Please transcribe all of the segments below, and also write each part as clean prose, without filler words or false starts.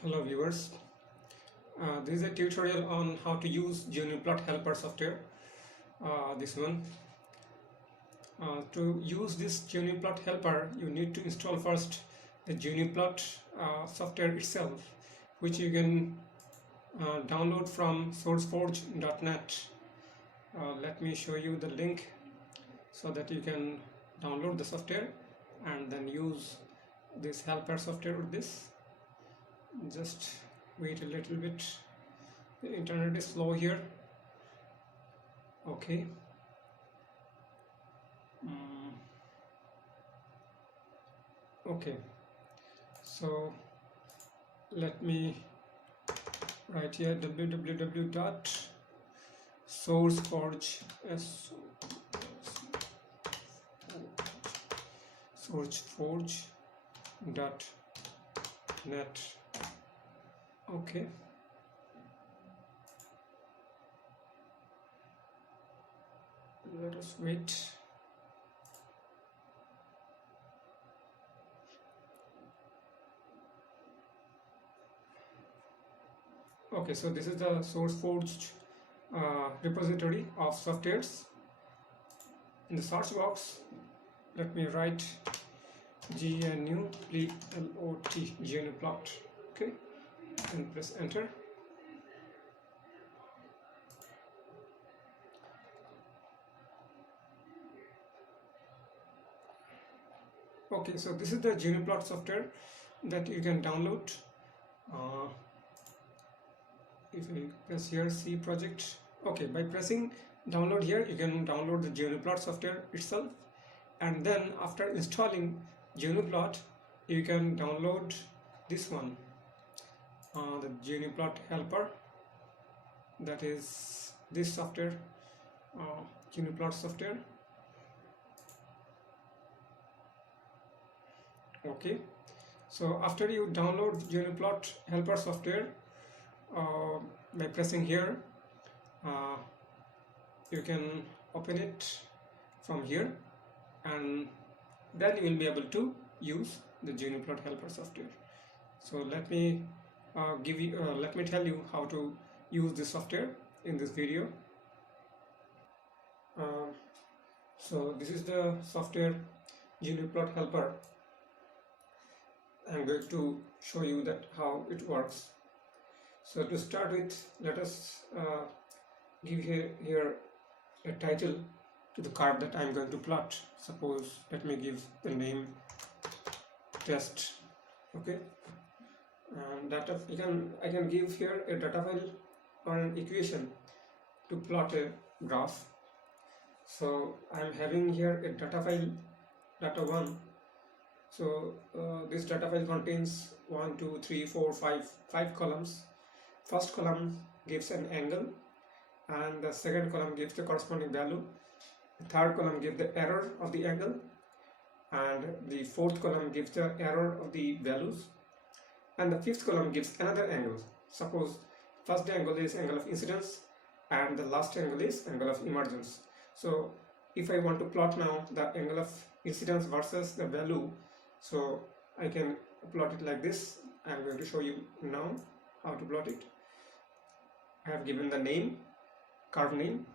Hello viewers, this is a tutorial on how to use Gnuplot Helper software. This one. To use this Gnuplot Helper, you need to install first the Gnuplot software itself, which you can download from sourceforge.net. Let me show you the link so that you can download the software and then use this helper software with this. Just wait a little bit, the internet is slow here. Okay. Okay, so let me write here www.sourceforge.net. Okay, let us wait. Okay, so this is the SourceForge repository of softwares. In the search box, let me write Gnuplot, okay, and press enter. Okay, so this is the Gnuplot software that you can download. If I press here C project, okay, by pressing download here, you can download the Gnuplot software itself, and then after installing Gnuplot, you can download this one, the Gnuplot Helper, that is this software, Gnuplot software. Okay, so after you download Gnuplot Helper software, by pressing here, you can open it from here, and then you will be able to use the Gnuplot Helper software. So let me tell you how to use this software in this video. So this is the software Gnuplot Helper. I'm going to show you that how it works. So to start with, let us give here a title to the curve that I'm going to plot. Suppose let me give the name test. Okay, and data I can give here a data file or an equation to plot a graph. So I'm having here a data file, data1. So this data file contains 1, 2, 3, 4, 5 columns. First column gives an angle, and the second column gives the corresponding value. The third column gives the error of the angle, and the fourth column gives the error of the values, and the fifth column gives another angle. Suppose first angle is angle of incidence and the last angle is angle of emergence. So if I want to plot now the angle of incidence versus the value, so I can plot it like this. I am going to show you now how to plot it. I have given the name, curve name,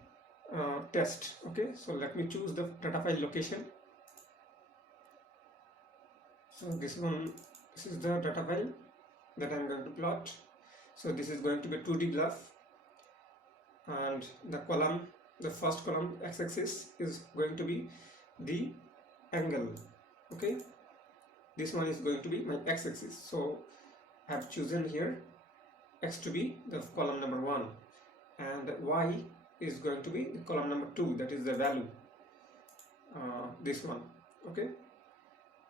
test. Okay, so let me choose the data file location. So this is the data file that I am going to plot. So this is going to be 2D graph, and the first column x-axis is going to be the angle. Okay, this one is going to be my x-axis. So I have chosen here x to be the column number 1, and y is going to be the column number 2, that is the value, this one. Okay,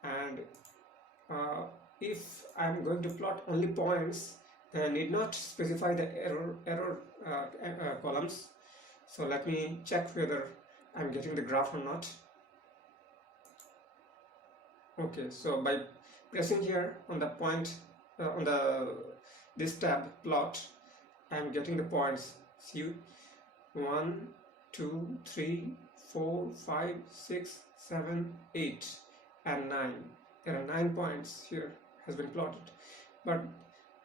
and if I am going to plot only points, then I need not specify the error columns. So let me check whether I am getting the graph or not. Okay, so by pressing here on the point on this tab plot, I am getting the points. See, 1, 2, 3, 4, 5, 6, 7, 8 and 9. There are 9 points here has been plotted, but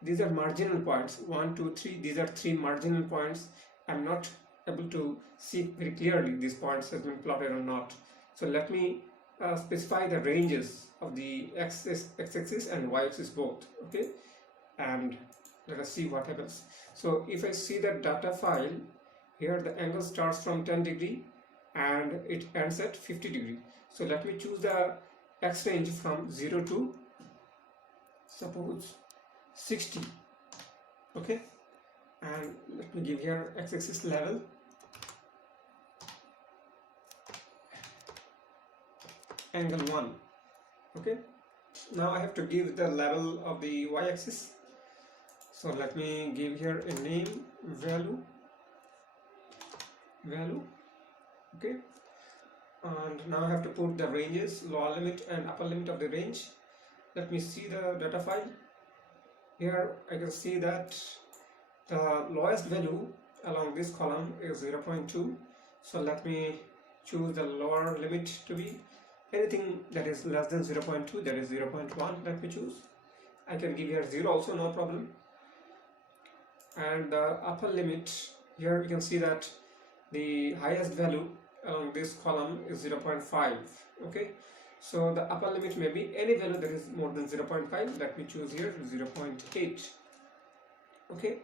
these are marginal points, 1 2 3, these are three marginal points. I'm not able to see very clearly these points has been plotted or not. So let me specify the ranges of the x-axis and y-axis both, okay, and let us see what happens. So if I see the data file here, the angle starts from 10 degree and it ends at 50 degree. So let me choose the x range from 0 to suppose 60, okay, and let me give here x-axis level, angle 1, okay. Now I have to give the level of the y-axis, so let me give here a name, value, okay, and now I have to put the ranges, lower limit and upper limit of the range. Let me see the data file. Here I can see that the lowest value along this column is 0.2. So let me choose the lower limit to be anything that is less than 0.2, that is 0.1. Let me choose. I can give here 0 also, no problem. And the upper limit, here we can see that the highest value along this column is 0.5, okay. So the upper limit may be any value that is more than 0.5. Let me choose here 0.8, okay.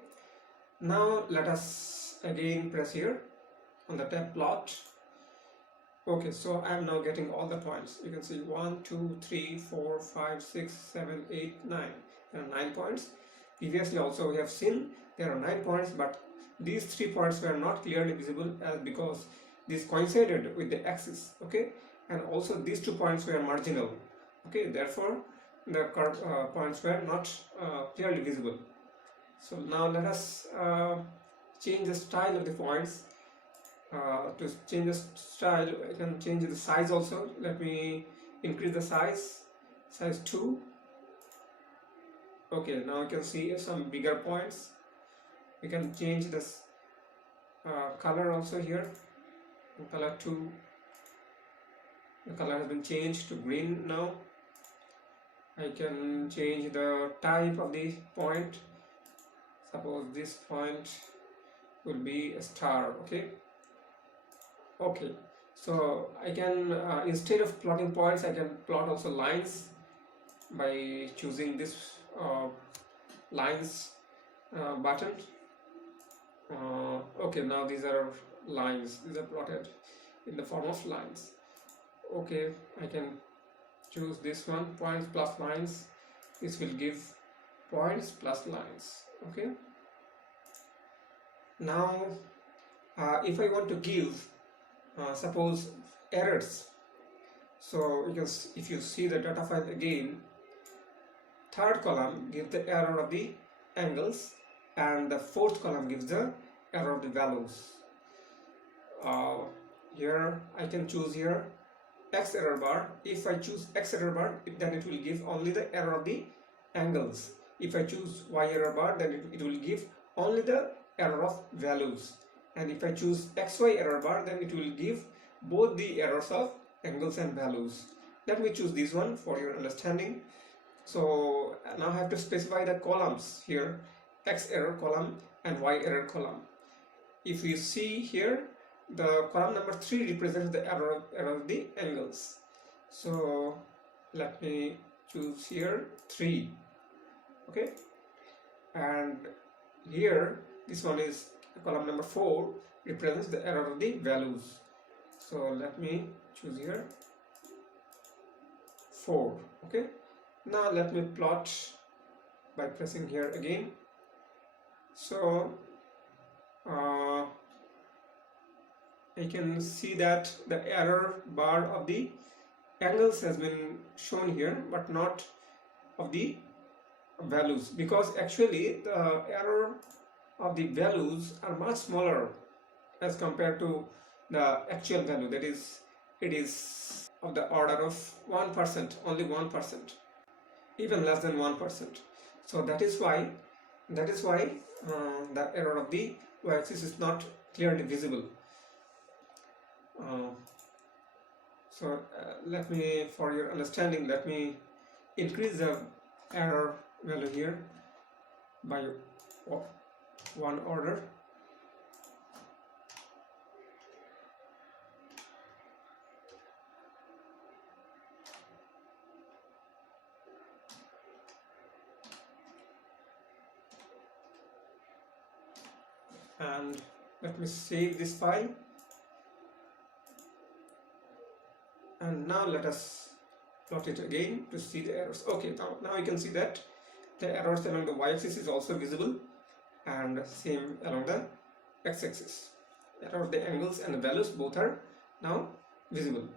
Now let us again press here on the tab plot. Okay, so I am now getting all the points. You can see 1 2 3 4 5 6 7 8 9. There are 9 points. Previously also we have seen there are 9 points, but these 3 points were not clearly visible because this coincided with the axis, okay, and also these 2 points were marginal, okay, therefore the points were not clearly visible. So now let us change the style of the points. To change the style, I can change the size also. Let me increase the size 2. Okay, now you can see some bigger points. We can change this color also here, color 2. The color has been changed to green now. I can change the type of the point. Suppose this point will be a star, okay. Okay, so I can instead of plotting points, I can plot also lines by choosing this lines button. Okay, now these are lines, these are plotted in the form of lines. Okay, I can choose this one, points plus lines. This will give points plus lines, okay. Now if I want to give suppose errors, so because if you see the data file again, third column gives the error of the angles and the fourth column gives the error of the values. Here I can choose here x error bar. If I choose x error bar, then it will give only the error of the angles. If I choose y error bar, then it will give only the error of values. And if I choose xy error bar, then it will give both the errors of angles and values. Let me choose this one for your understanding. So now I have to specify the columns here, x error column and y error column. If you see here, the column number 3 represents the error of the angles. So let me choose here 3, okay, and here this one is column number 4 represents the error of the values. So let me choose here 4, okay. Now let me plot by pressing here again. So I can see that the error bar of the angles has been shown here, but not of the values, because actually the error of the values are much smaller as compared to the actual value. That is, it is of the order of 1%, only 1%, even less than 1%. So that is why the error of the y-axis is not clearly visible. Let me, for your understanding, let me increase the error value here. by one order. And let me save this file, and now let us plot it again to see the errors. Okay, now you can see that the errors along the y-axis is also visible, and same along the x-axis. Error, the angles and the values both are now visible.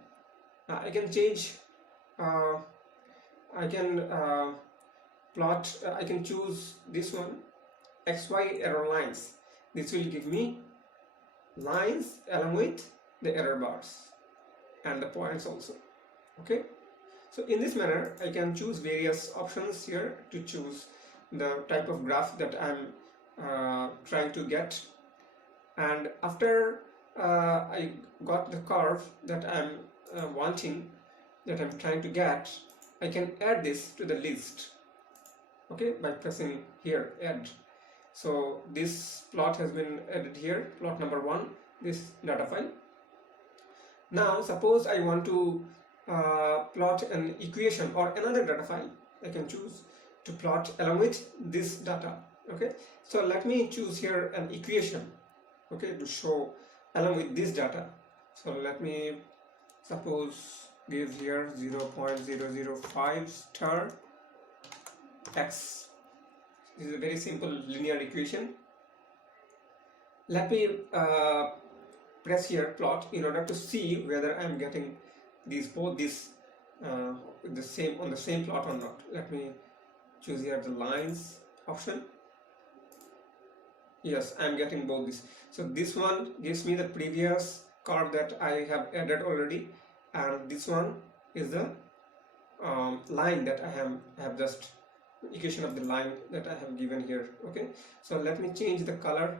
Now I can change, I can plot, I can choose this one, xy error lines. This will give me lines along with the error bars and the points also. Okay, so in this manner I can choose various options here to choose the type of graph that I'm trying to get. And after I got the curve that I'm wanting, that I'm trying to get, I can add this to the list, okay, by pressing here add. So this plot has been added here, plot number 1, this data file. Now suppose I want to plot an equation or another data file. I can choose to plot along with this data. Okay, so let me choose here an equation, okay, to show along with this data. So let me suppose give here 0.005 star x. This is a very simple linear equation. Let me press here plot in order to see whether I am getting both these on the same plot or not. Let me choose here the lines option. Yes, I am getting both these. So this one gives me the previous curve that I have added already, and this one is the line that I have just equation of the line that I have given here. Okay, so let me change the color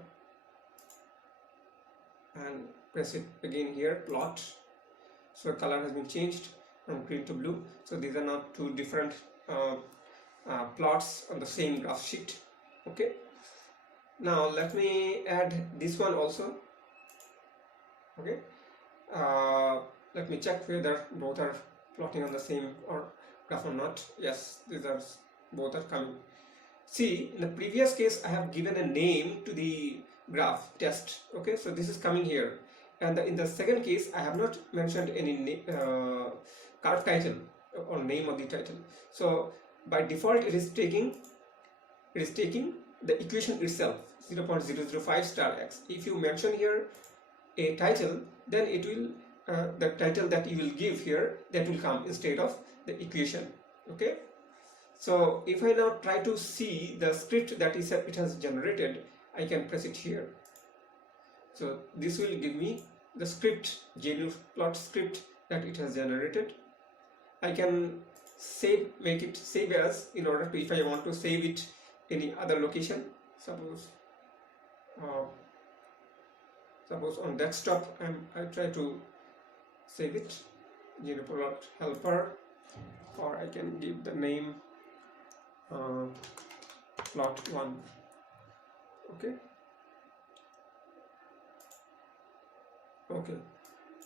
and press it again here, plot. So color has been changed from green to blue. So these are now two different plots on the same graph sheet. Okay, now let me add this one also. Okay, let me check whether both are plotting on the same or graph or not. Yes, these are both are coming. See, in the previous case I have given a name to the graph test. Okay, so this is coming here, and in the second case I have not mentioned any curve title or name of the title. So by default it is taking the equation itself, 0.005 star x. If you mention here a title, then it will the title that you will give here, that will come instead of the equation. Okay, so if I now try to see the script that it has generated, I can press it here. So this will give me the script, Gnuplot script that it has generated. I can make it save as, in order to, if I want to save it any other location, suppose on desktop I try to save it, Gnuplot Helper, or I can give the name plot 1. Okay,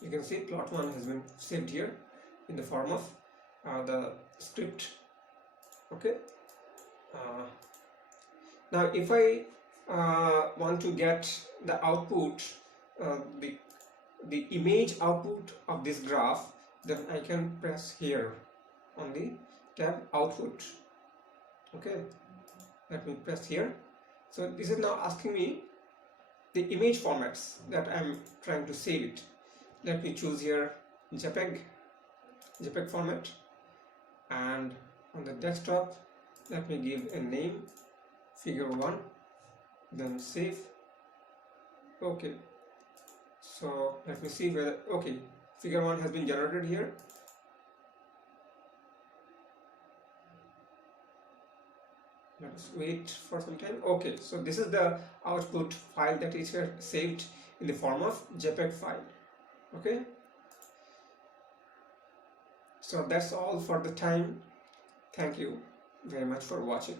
you can see plot 1 has been saved here in the form of the script. Okay, now if I want to get the output, the image output of this graph, then I can press here on the tab output. Okay, let me press here. So this is now asking me the image formats that I am trying to save it. Let me choose here JPEG format, and on the desktop let me give a name, figure 1, then save. Okay, so let me see whether, okay, figure 1 has been generated here. Let's wait for some time. Okay, so this is the output file that is here saved in the form of JPEG file. Okay, so that's all for the time. Thank you very much for watching.